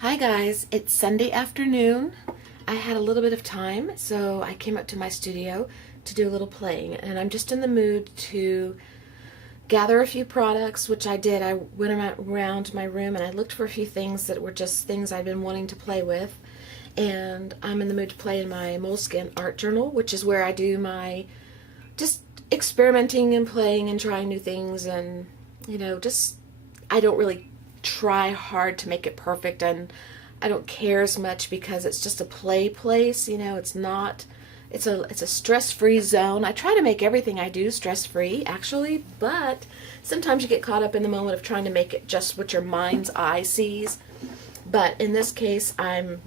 Hi guys, it's Sunday afternoon. I had a little bit of time, so I came up to my studio to do a little playing, and I'm just in the mood to gather a few products, which I did. I went around my room and I looked for a few things that were just things I'd been wanting to play with, and I'm in the mood to play in my Moleskin art journal, which is where I do my just experimenting and playing and trying new things, and just I don't really try hard to make it perfect, and I don't care as much because it's just a play place. It's not, it's a stress-free zone. I try to make everything I do stress-free actually, but sometimes you get caught up in the moment of trying to make it just what your mind's eye sees. But in this case, I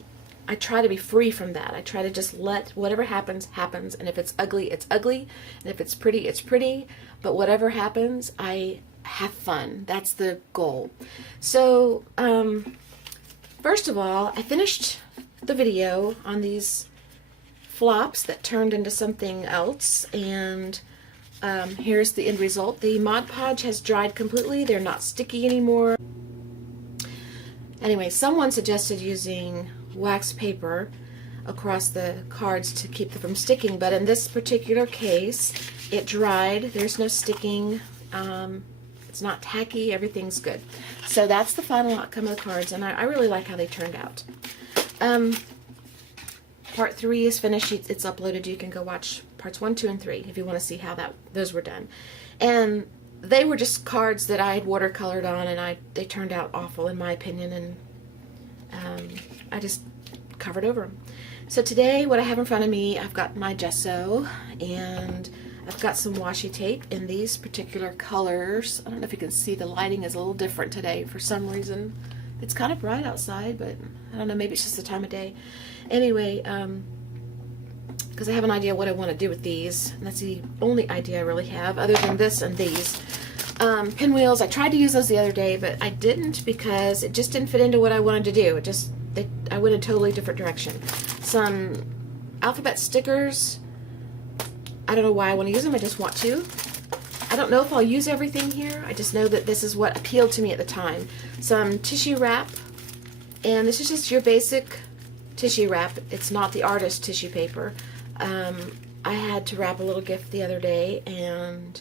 try to be free from that. I try to just let whatever happens, happens. And if it's ugly, it's ugly. And if it's pretty, it's pretty. But whatever happens, I have fun. That's the goal. So, first of all, I finished the video on these flops that turned into something else. And here's the end result. The Mod Podge has dried completely. They're not sticky anymore. Anyway, someone suggested using wax paper across the cards to keep them from sticking, but in this particular case it dried. There's no sticking. It's not tacky. Everything's good. So that's the final outcome of the cards, and I really like how they turned out. Part 3 is finished. It's uploaded. You can go watch parts 1, 2, and 3 if you want to see how those were done. And they were just cards that I had watercolored on, and they turned out awful in my opinion, and I just covered over them. So today what I have in front of me, I've got my gesso, and I've got some washi tape in these particular colors. I don't know if you can see, the lighting is a little different today for some reason. It's kind of bright outside, but I don't know, maybe it's just the time of day. Anyway, because I have an idea what I want to do with these, and that's the only idea I really have other than this and these. Pinwheels, I tried to use those the other day, but I didn't because it just didn't fit into what I wanted to do. I went a totally different direction. Some alphabet stickers, I don't know why I want to use them, I just want to. I don't know if I'll use everything here, I just know that this is what appealed to me at the time. Some tissue wrap, and this is just your basic tissue wrap. It's not the artist tissue paper. I had to wrap a little gift the other day, and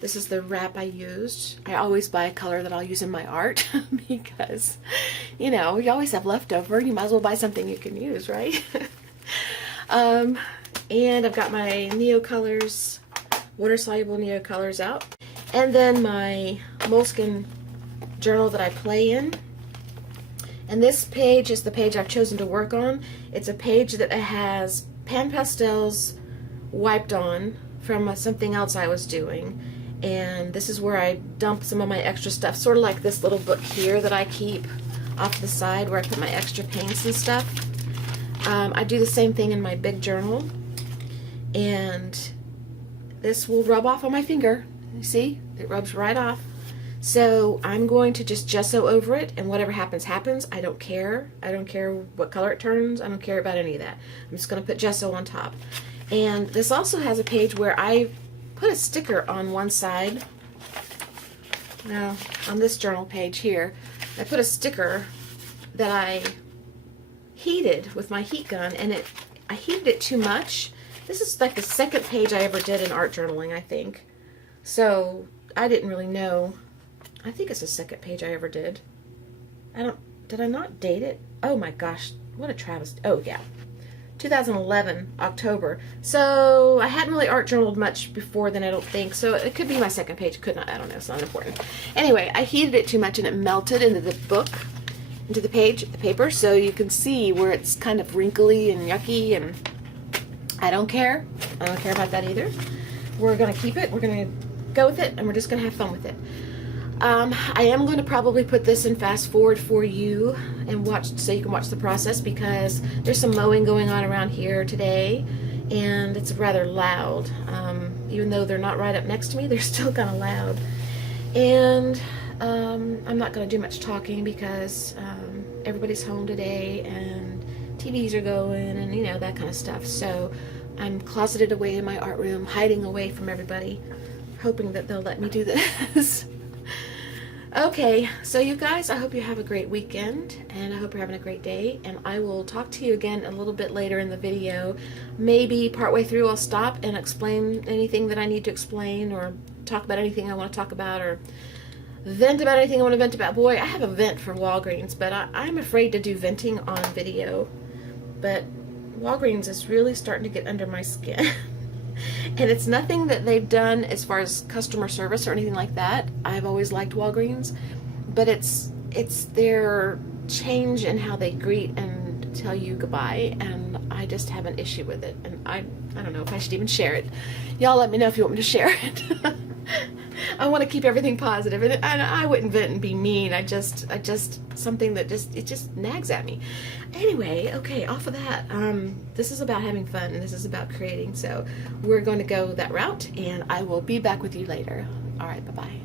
this is the wrap I used. I always buy a color that I'll use in my art because, you always have leftover. You might as well buy something you can use, right? And I've got my Neo colors, water-soluble Neo colors out. And then my Moleskin journal that I play in. And this page is the page I've chosen to work on. It's a page that has pan pastels wiped on from something else I was doing. And this is where I dump some of my extra stuff, sort of like this little book here that I keep off to the side where I put my extra paints and stuff. I do the same thing in my big journal, and this will rub off on my finger. You see? It rubs right off. So I'm going to just gesso over it, and whatever happens, happens. I don't care. I don't care what color it turns. I don't care about any of that. I'm just going to put gesso on top. And this also has a page where I put a sticker on one side. Now, on this journal page here, I put a sticker that I heated with my heat gun, and I heated it too much. This is like the second page I ever did in art journaling, I think. So, I didn't really know. I think it's the second page I ever did. Did I not date it? Oh my gosh, what a travesty. Oh yeah. 2011, October. So I hadn't really art journaled much before then, I don't think. So it could be my second page. It could not. I don't know. It's not important. Anyway, I heated it too much and it melted into the book, into the paper. So you can see where it's kind of wrinkly and yucky, and I don't care. I don't care about that either. We're going to keep it. We're going to go with it, and we're just going to have fun with it. I am going to probably put this in fast forward for you and watch, so you can watch the process, because there's some mowing going on around here today, and it's rather loud. Even though they're not right up next to me, they're still kind of loud. And I'm not going to do much talking because everybody's home today and TVs are going and that kind of stuff. So I'm closeted away in my art room, hiding away from everybody, hoping that they'll let me do this. Okay, so you guys, I hope you have a great weekend, and I hope you're having a great day, and I will talk to you again a little bit later in the video. Maybe partway through I'll stop and explain anything that I need to explain, or talk about anything I want to talk about, or vent about anything I want to vent about. Boy, I have a vent for Walgreens, but I'm afraid to do venting on video. But Walgreens is really starting to get under my skin. And it's nothing that they've done as far as customer service or anything like that. I've always liked Walgreens, but it's their change in how they greet and tell you goodbye, and I just have an issue with it. And I don't know if I should even share it. Y'all let me know if you want me to share it. I want to keep everything positive, and I wouldn't vent and be mean. I just something that just nags at me. Anyway, okay, off of that. This is about having fun, and this is about creating. So we're going to go that route, and I will be back with you later. All right, bye bye.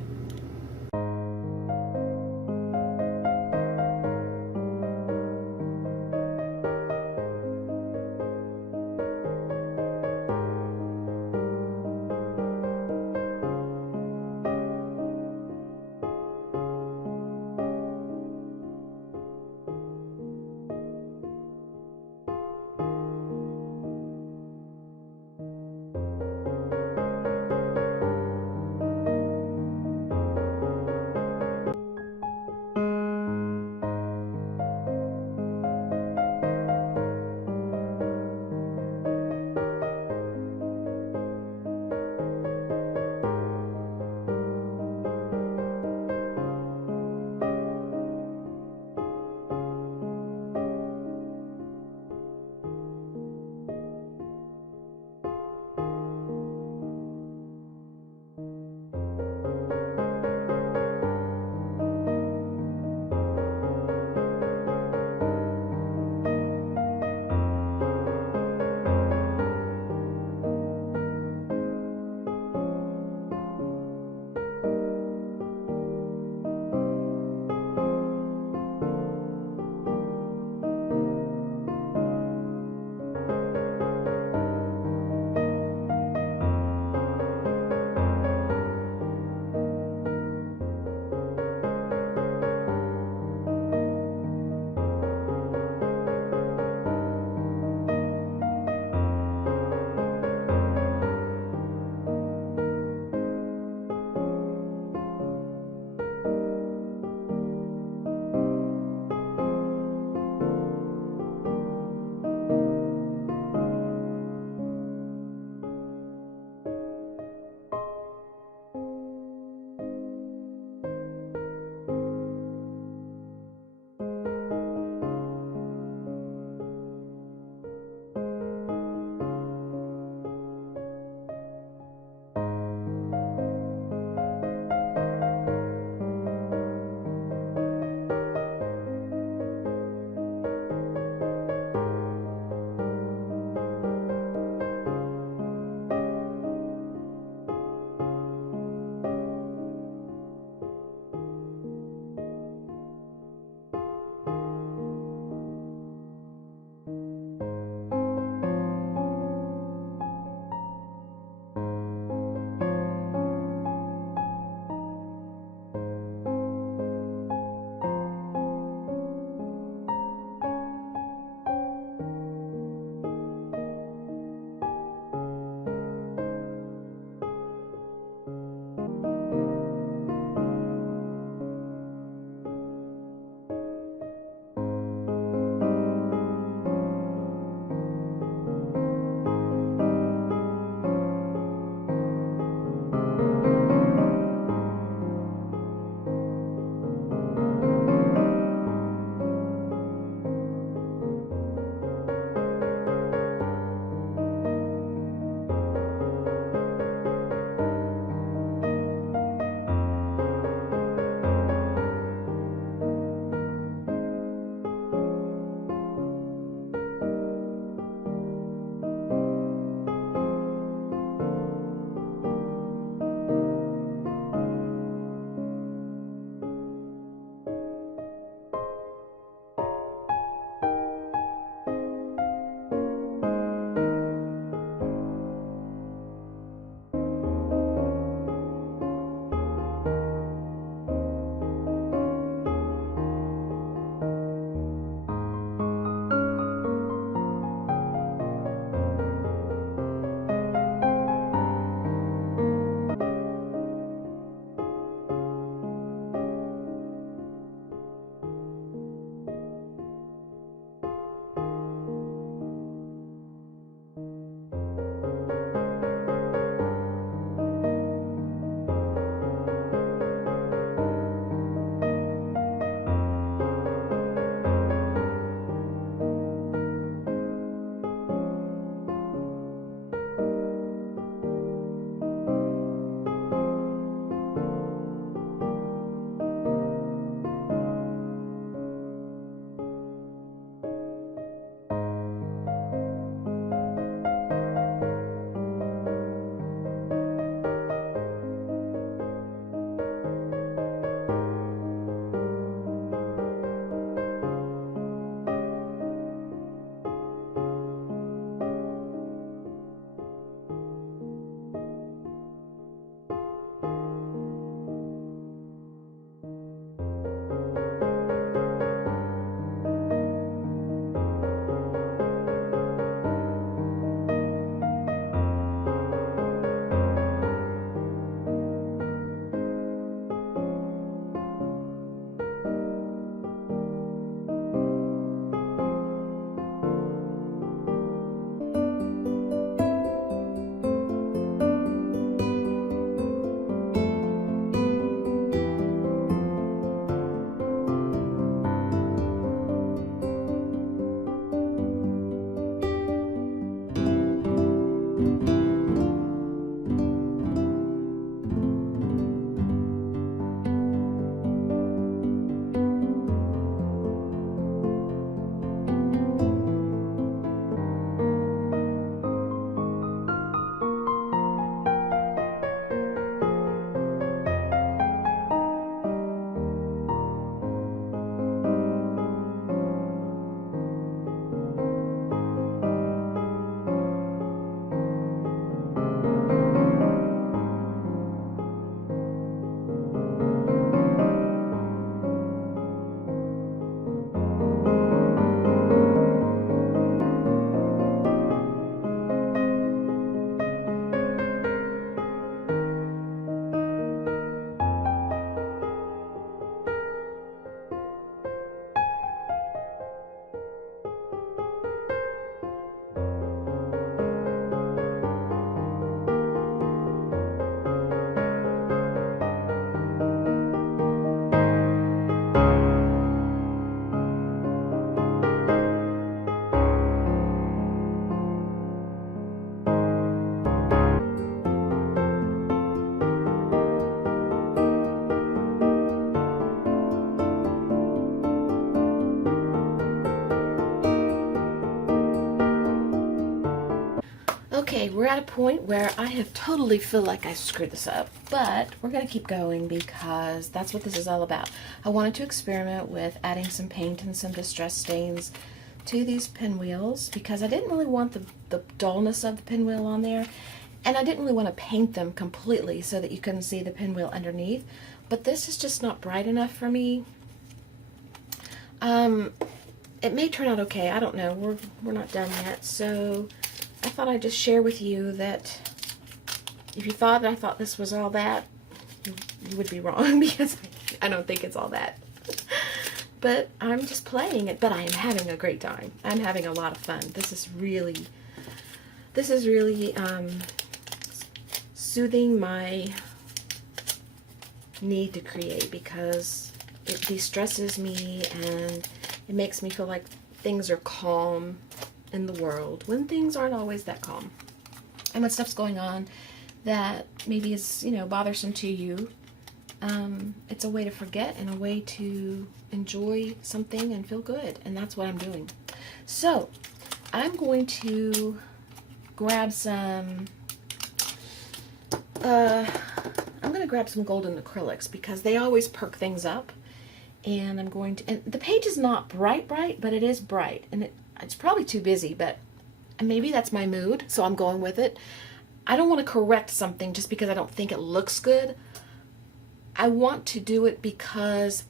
Okay, we're at a point where I have totally feel like I screwed this up, but we're going to keep going because that's what this is all about. I wanted to experiment with adding some paint and some distress stains to these pinwheels because I didn't really want the dullness of the pinwheel on there, and I didn't really want to paint them completely so that you couldn't see the pinwheel underneath, but this is just not bright enough for me. It may turn out okay, I don't know, we're not done yet, so I thought I'd just share with you that if you thought I thought this was all that, you would be wrong because I don't think it's all that. But I'm just playing it, but I am having a great time. I'm having a lot of fun. This is really soothing my need to create because it de-stresses me and it makes me feel like things are calm in the world when things aren't always that calm. And when stuff's going on that maybe is, you know, bothersome to you, it's a way to forget and a way to enjoy something and feel good. And that's what I'm doing. So I'm going to grab some, I'm going to grab some golden acrylics because they always perk things up. And I'm going to, and the page is not bright, but it is bright. And it's probably too busy, but maybe that's my mood, so I'm going with it. I don't want to correct something just because I don't think it looks good. I want to do it because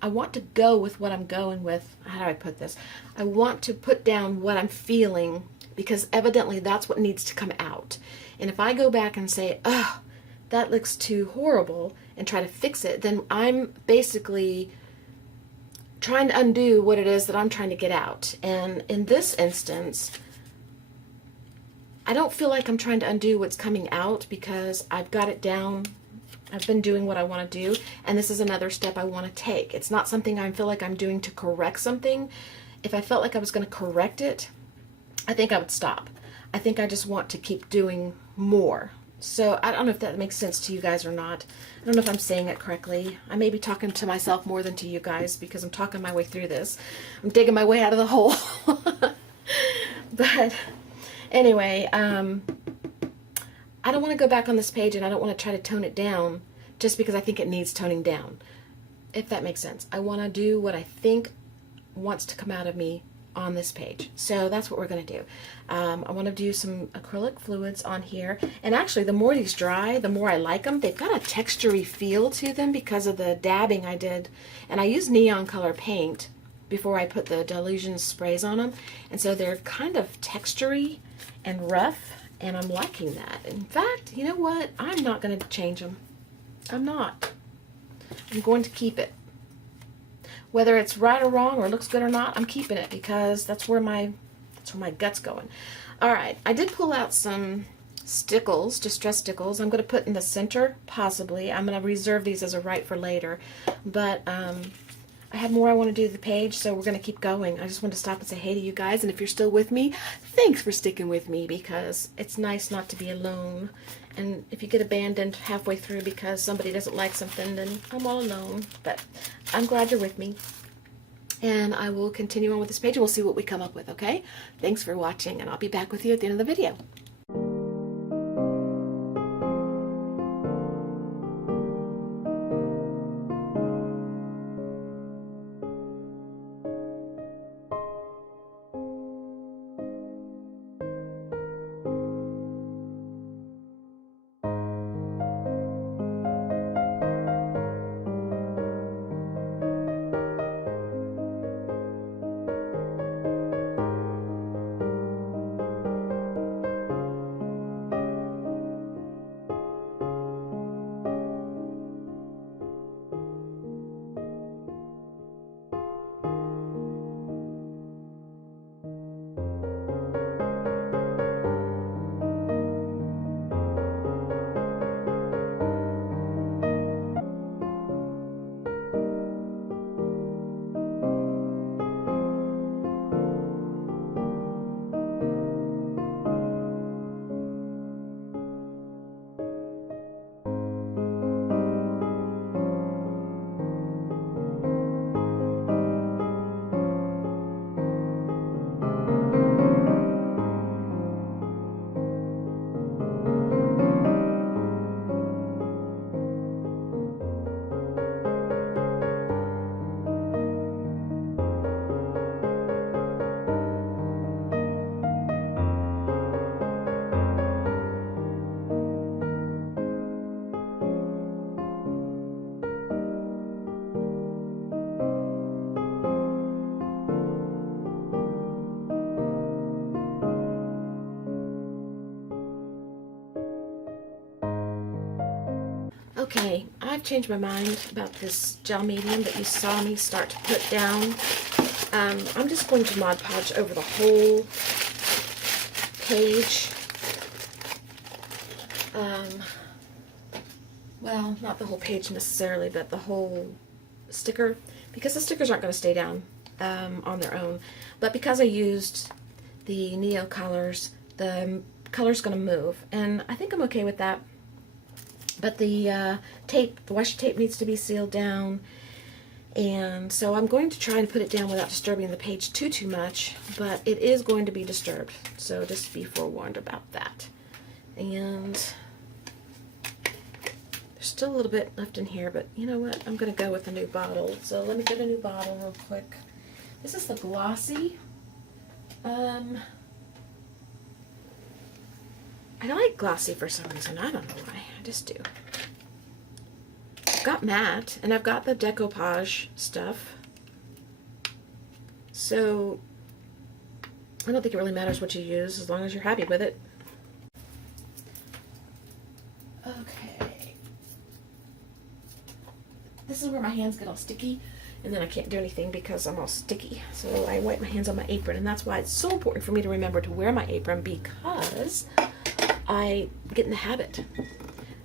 I want to go with what I'm going with. How do I put this? I want to put down what I'm feeling because evidently that's what needs to come out. And if I go back and say, oh, that looks too horrible, and try to fix it, then I'm basically trying to undo what it is that I'm trying to get out. And in this instance, I don't feel like I'm trying to undo what's coming out because I've got it down. I've been doing what I want to do, and this is another step I want to take. It's not something I feel like I'm doing to correct something. If I felt like I was going to correct it, I think I would stop. I think I just want to keep doing more. So I don't know if that makes sense to you guys or not. I don't know if I'm saying it correctly. I may be talking to myself more than to you guys because I'm talking my way through this. I'm digging my way out of the hole. But anyway, I don't want to go back on this page and I don't want to try to tone it down just because I think it needs toning down. If that makes sense. I want to do what I think wants to come out of me on this page. So that's what we're going to do. I want to do some acrylic fluids on here. And actually, the more these dry, the more I like them. They've got a textury feel to them because of the dabbing I did. And I used neon color paint before I put the Delusion sprays on them. And so they're kind of textury and rough. And I'm liking that. In fact, you know what? I'm not going to change them. I'm not. I'm going to keep it. Whether it's right or wrong or looks good or not, I'm keeping it because that's where my gut's going. All right, I did pull out some stickles, distress stickles. I'm going to put in the center, possibly. I'm going to reserve these as a right for later. But I have more I want to do to the page, so we're going to keep going. I just want to stop and say hey to you guys, and if you're still with me, thanks for sticking with me because it's nice not to be alone. And if you get abandoned halfway through because somebody doesn't like something, then I'm all alone. But I'm glad you're with me. And I will continue on with this page, and we'll see what we come up with, okay? Thanks for watching, and I'll be back with you at the end of the video. Okay, I've changed my mind about this gel medium that you saw me start to put down. I'm just going to Mod Podge over the whole page. Well, not the whole page necessarily, but the whole sticker, because the stickers aren't going to stay down on their own. But because I used the Neo colors, the color's going to move, and I think I'm okay with that. But the tape, the washi tape needs to be sealed down, and so I'm going to try and put it down without disturbing the page too much, but it is going to be disturbed, so just be forewarned about that. And there's still a little bit left in here, but you know what? I'm going to go with a new bottle. So let me get a new bottle real quick. This is the glossy. I like glossy for some reason. I don't know why. I just do. I've got matte, and I've got the decoupage stuff. So I don't think it really matters what you use as long as you're happy with it. Okay. This is where my hands get all sticky, and then I can't do anything because I'm all sticky. So I wipe my hands on my apron, and that's why it's so important for me to remember to wear my apron, because I get in the habit.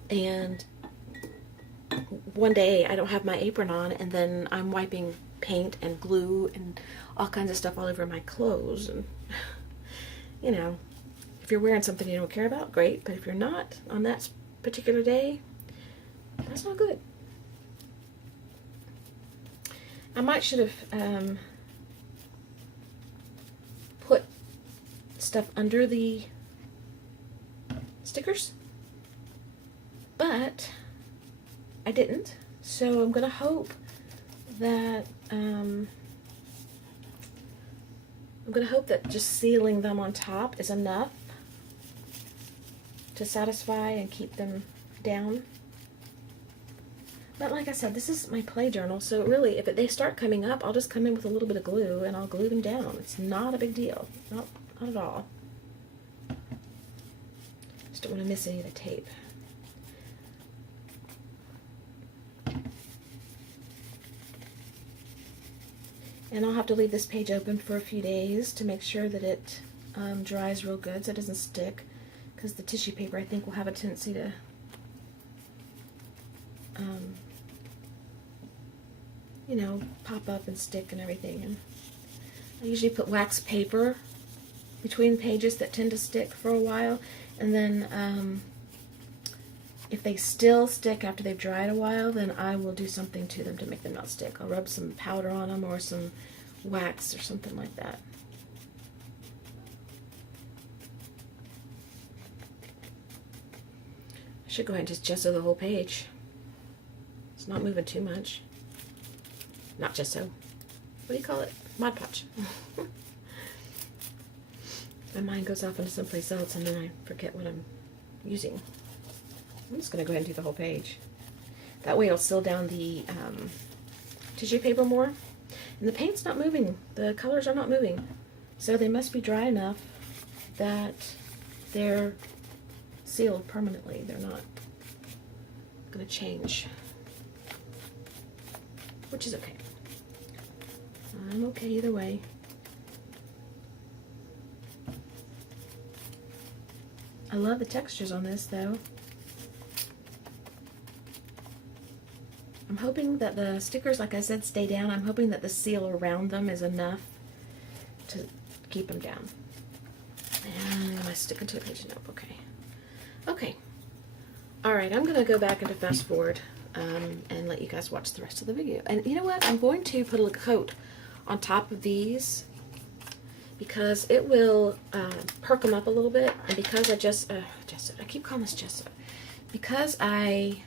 And one day I don't have my apron on, and then I'm wiping paint and glue and all kinds of stuff all over my clothes. And you know, if you're wearing something you don't care about, great. But if you're not on that particular day, that's not good. I might should have put stuff under the stickers, but I didn't. So I'm gonna hope that just sealing them on top is enough to satisfy and keep them down. But like I said, this is my play journal, so really, if they start coming up, I'll just come in with a little bit of glue and I'll glue them down. It's not a big deal. Not at all. Just don't want to miss any of the tape. And I'll have to leave this page open for a few days to make sure that it dries real good so it doesn't stick, because the tissue paper, I think, will have a tendency to you know, pop up and stick and everything. And I usually put wax paper between pages that tend to stick for a while, and then if they still stick after they've dried a while, then I will do something to them to make them not stick. I'll rub some powder on them or some wax or something like that. I should go ahead and just gesso the whole page. It's not moving too much. Not gesso. What do you call it? Mod Podge. My mind goes off into someplace else, and then I forget what I'm using. I'm just going to go ahead and do the whole page. That way it'll seal down the tissue paper more. And the paint's not moving. The colors are not moving. So they must be dry enough that they're sealed permanently. They're not going to change. Which is okay. I'm okay either way. I love the textures on this, though. I'm hoping that the stickers, like I said, stay down. I'm hoping that the seal around them is enough to keep them down. And am I sticking to the page? Nope. Okay. Okay. Alright, I'm going to go back into fast forward and let you guys watch the rest of the video. And you know what? I'm going to put a coat on top of these because it will perk them up a little bit. And because I I keep calling this gesso. Because I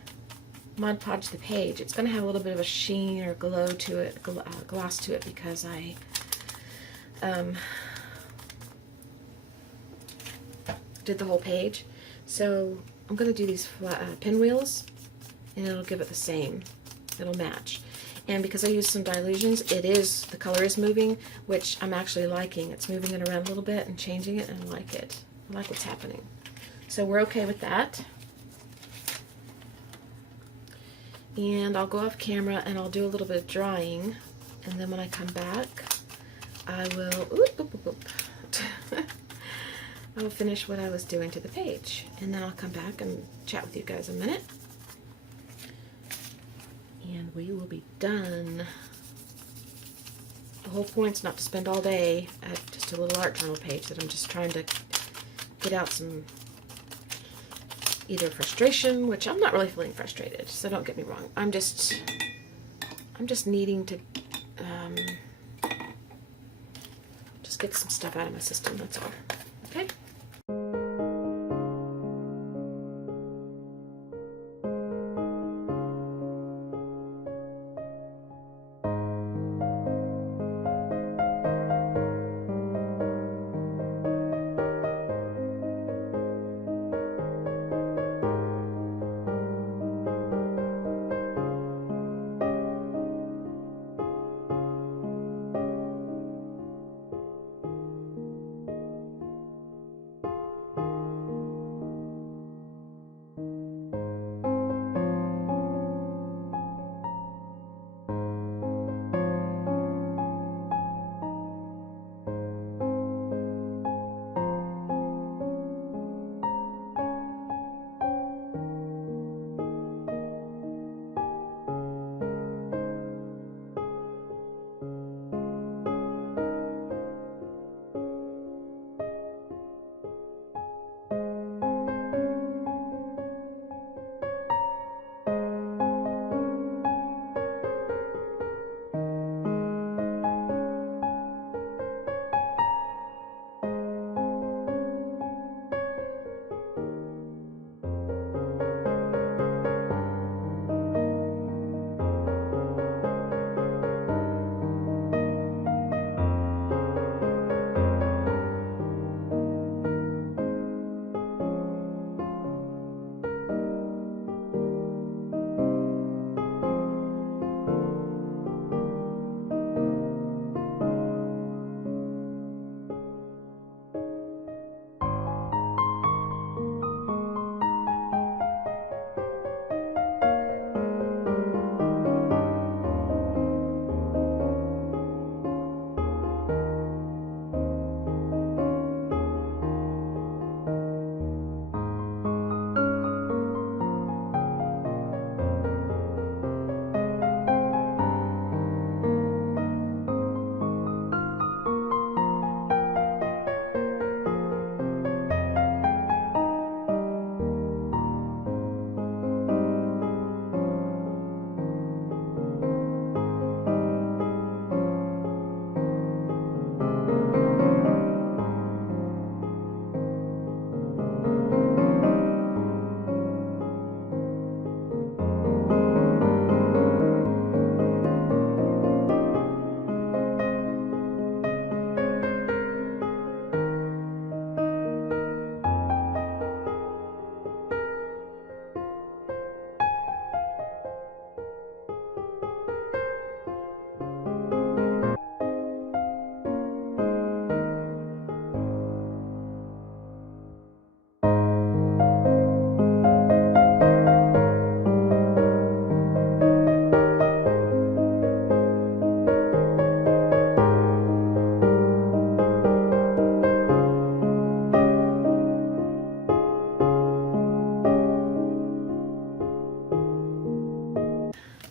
Mod Podge the page, it's going to have a little bit of a sheen or glow to it, gloss to it, because I did the whole page. So I'm going to do these pinwheels, and it'll give it the same. It'll match. And because I used some dilutions, the color is moving, which I'm actually liking. It's moving it around a little bit and changing it, and I like it. I like what's happening. So we're okay with that. and I'll go off camera and I'll do a little bit of drying, and then when I come back I will I will finish what I was doing to the page, and then I'll come back and chat with you guys a minute and we will be done. The whole point's not to spend all day at just a little art journal page, that I'm just trying to get out some either frustration, which I'm not really feeling frustrated, so don't get me wrong. I'm just needing to just get some stuff out of my system, that's all. Okay?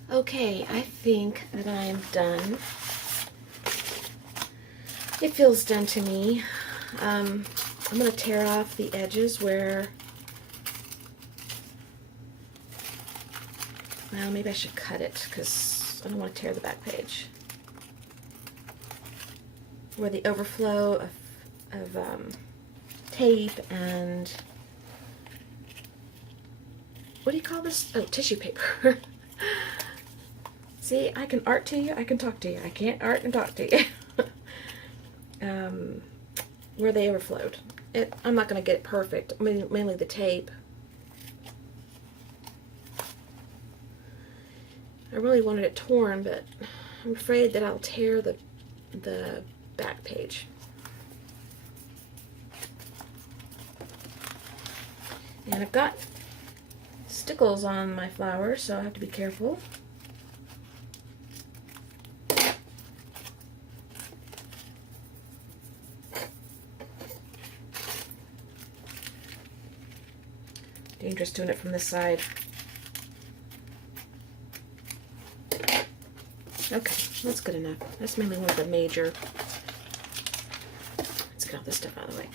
Okay, I think that I am done. It feels done to me. I'm going to tear off the edges where, well, maybe I should cut it because I don't want to tear the back page. Where the overflow of tape and, what do you call this? Oh, tissue paper. See, I can art to you, I can talk to you. I can't art and talk to you. Where they overflowed. I'm not going to get it perfect, mainly the tape. I really wanted it torn, but I'm afraid that I'll tear the back page. And I've got stickles on my flower, so I have to be careful. Dangerous doing it from this side. Okay, that's good enough. That's mainly one of the major. Let's get all this stuff out of the way.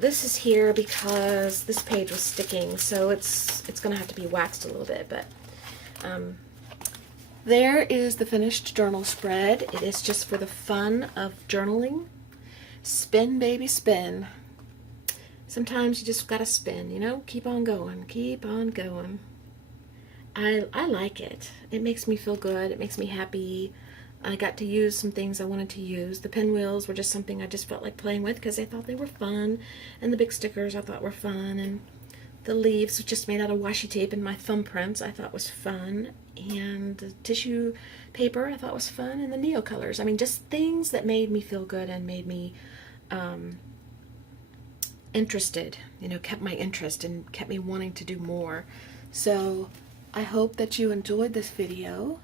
This is here because this page was sticking, so it's going to have to be waxed a little bit, but there is the finished journal spread. It is just for the fun of journaling. Spin, baby, spin. Sometimes you just gotta spin, you know? Keep on going, keep on going. I like it. It makes me feel good. It makes me happy. I got to use some things I wanted to use. The pinwheels were just something I just felt like playing with because I thought they were fun. And the big stickers I thought were fun. And the leaves just made out of washi tape and my thumbprints I thought was fun. And the tissue paper I thought was fun. And the Neo colors. I mean, just things that made me feel good and made me interested. You know, kept my interest and kept me wanting to do more. So I hope that you enjoyed this video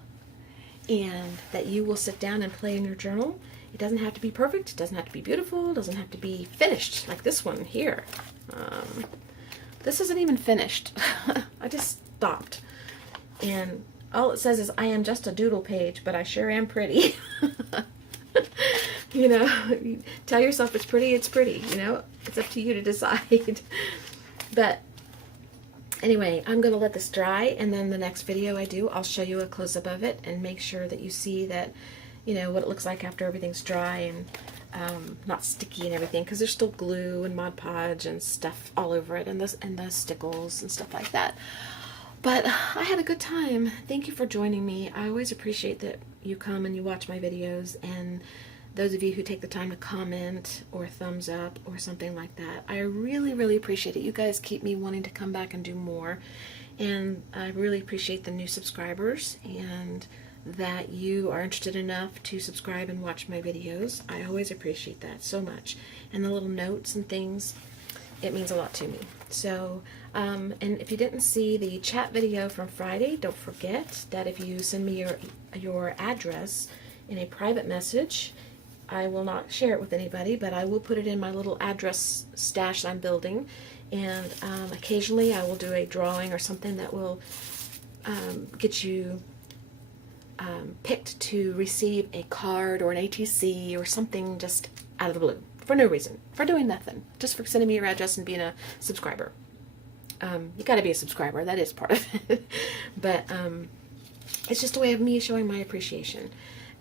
and that you will sit down and play in your journal. It doesn't have to be perfect. It doesn't have to be beautiful. It doesn't have to be finished like this one here. This isn't even finished. I just stopped. And all it says is, I am just a doodle page, but I sure am pretty. You know, you tell yourself it's pretty, you know. It's up to you to decide. But anyway, I'm going to let this dry, and then the next video I do, I'll show you a close-up of it and make sure that you see that, you know, what it looks like after everything's dry and not sticky and everything, because there's still glue and Mod Podge and stuff all over it, and the stickles and stuff like that. But I had a good time. Thank you for joining me. I always appreciate that you come and you watch my videos, and those of you who take the time to comment or thumbs up or something like that. I really, really appreciate it. You guys keep me wanting to come back and do more. And I really appreciate the new subscribers and that you are interested enough to subscribe and watch my videos. I always appreciate that so much. And the little notes and things, it means a lot to me. So, and if you didn't see the chat video from Friday, don't forget that if you send me your address in a private message, I will not share it with anybody, but I will put it in my little address stash I'm building, and occasionally I will do a drawing or something that will get you picked to receive a card or an ATC or something just out of the blue, for no reason, for doing nothing, just for sending me your address and being a subscriber. You gotta be a subscriber, that is part of it. But it's just a way of me showing my appreciation.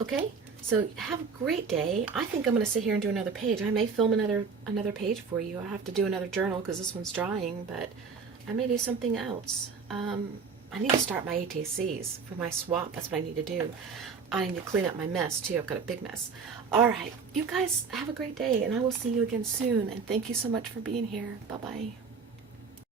Okay? So have a great day. I think I'm going to sit here and do another page. I may film another page for you. I have to do another journal because this one's drying, but I may do something else. I need to start my ATCs for my swap. That's what I need to do. I need to clean up my mess too. I've got a big mess. All right. You guys have a great day, and I will see you again soon. And thank you so much for being here. Bye-bye.